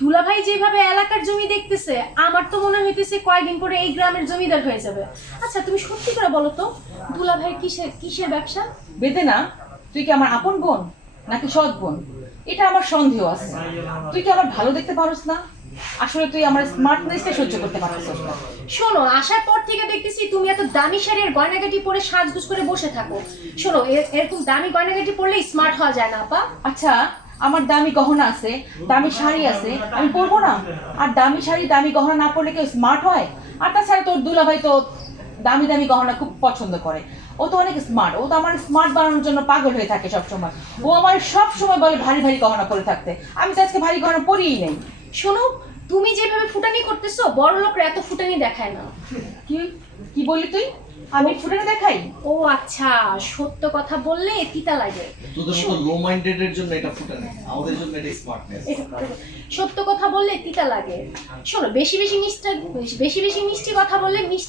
দুলাভাই যেভাবে এলাকার জমি দেখতেছে আমার তো মনে হইতেছে কয়েকদিন পরে এই গ্রামের জমিদার হয়ে যাবে। আচ্ছা তুমি সত্যি করে বলো তো, দুলাভাই কিসের কিসের ব্যবসা? বেদে না, তুই কি আমার আপন বোন নাকি সৎ বোন, এটা আমার সন্দেহ আছে। তুই কি আমার ভালো দেখতে পারস না? আসলে তুই আমার স্মার্টনেসটা সহ্য করতে পারছিস না। শোনো, আসার পর থেকে দেখতেছি তুমি এত দামি শাড়ি আর গয়নাগাটি পরে সাজগুজ করে বসে থাকো। শোনো, এরকম দামি গয়নাগাটি পরলে স্মার্ট হওয়া যায় না আপা। আচ্ছা, আমার দামি গহনা আছে, দামি শাড়ি আছে, আমি পরবো না? আর দামি শাড়ি দামি গহনা না পরলে কেউ স্মার্ট হয়? আর তাছাড়া তোর দুলাভাই তো দামি দামি গহনা খুব পছন্দ করে। ও তো অনেক স্মার্ট, ও তো আমার স্মার্ট বানানোর জন্য পাগল হয়ে থাকে সব সময়। ও আমার সব সময় বলে ভারী ভারী গহনা পরে থাকতে, আমি তো আজকে ভারী গহনা পরিই নেই। শোনো, তুমি যেভাবে ফুটানি করতেছো বড় লোকরা এত ফুটানি দেখায় না। কি কি বললি তুই? আমি ফুটানি দেখাই? ও আচ্ছা, সত্য কথা বললে তিতা লাগে। তোদের মতো লো মাইন্ডেড এর জন্য এটা ফুটানি, আমাদের জন্য এটা স্মার্টনেস। সত্য কথা বললে তিতা লাগে। শোনো, বেশি বেশি মিষ্টি কথা বললে মিষ্টি